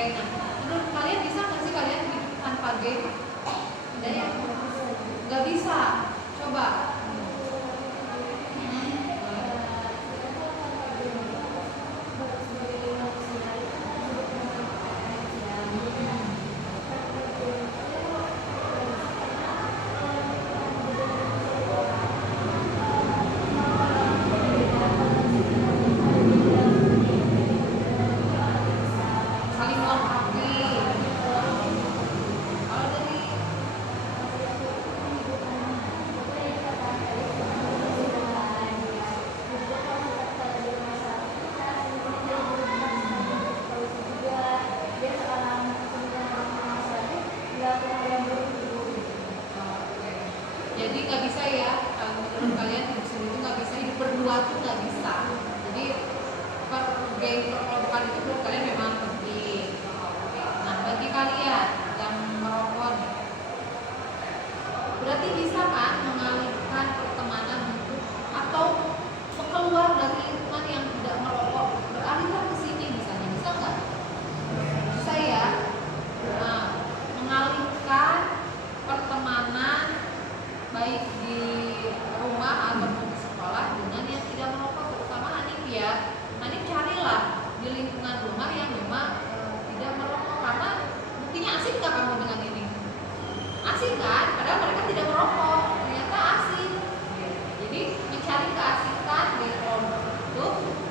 Nah, menurut kalian bisa nggak sih kalian hidup tanpa game? Tidak ya? Nggak bisa. Coba. Saling melengkapi. Kalau dari jadi nggak bisa ya, kalau menurut kalian hidup sendiri itu nggak bisa, hidup berdua tuh nggak bisa. Jadi per game perkelompokan itu menurut kalian memang penting. Nah, bagi kalian yang merokok nih, berarti bisa kan mengalihkan pertemanan atau keluar dari lingkungan yang tidak merokok, beralihlah ke sini misalnya, bisa nggak? Bisa ya. Nah, mengalihkan pertemanan baik di rumah ataupun di sekolah dengan yang tidak merokok, terutama Hanif ya. Hanif carilah di lingkungan rumah yang memang tidak merokok, karena buktinya asik nggak kamu dengan ini? Asik kan? Padahal mereka tidak merokok, ternyata asik. Jadi mencari keasikan di kelompok itu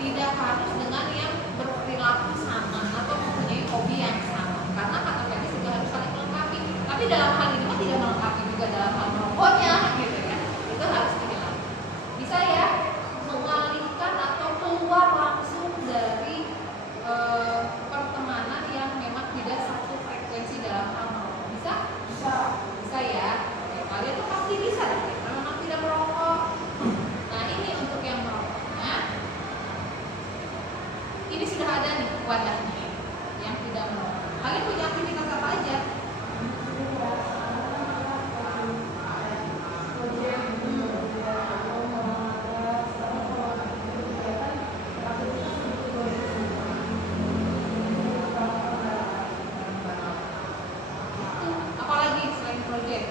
tidak harus dengan yang berperilaku sama atau mempunyai hobi yang sama, karena kata Felis juga harus saling melengkapi. Tapi dalam hal ini mah tidak melengkapi juga dalam hal merokoknya gitu ya. Itu harus dihilang. Bisa ya mengalihkan atau keluar langsung dari pertemanan yang memang tidak satu frekuensi dalam hal merokok. Bisa? Bisa ya. Oke, kalian tuh pasti bisa deh, karena memang tidak merokok. Nah, ini untuk yang merokoknya. Ini sudah ada nih wadahnya yang tidak merokok. Kalian punya aktivitas apa aja? Apalagi selain proyek?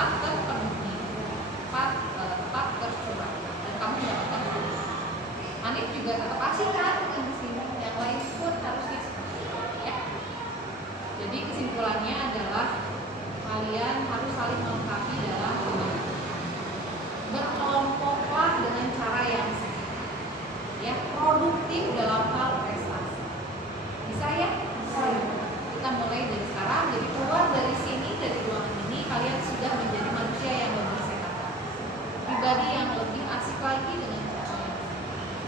tetap terpenuhi, tetap tercurah, dan kamu mendapatkan solusi. Hanif juga tetap asik kan dengan di sini, yang lain pun harusnya seperti itu ya. Jadi kesimpulannya adalah kalian harus saling melengkapi dalam kehidupan. Berkelompoklah dengan cara yang sehat, ya, produktif dalam hal prestasi. Bisa ya? Bisa. Kita mulai dari sekarang. Jadi keluar dari sini, dari ruangan ini, kalian sudah menjadi manusia yang lebih sehat, pribadi yang lebih asik lagi dengan cara yang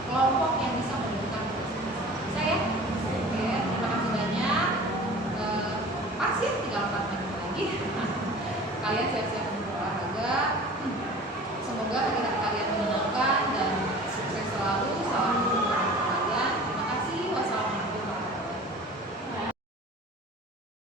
kelompok yang bisa menentukan prestasi. Bisa ya? Oke, terima kasih banyak. Pas ya, tinggal 4 menit lagi. Kalian siap-siap berolahraga. Semoga hari-hari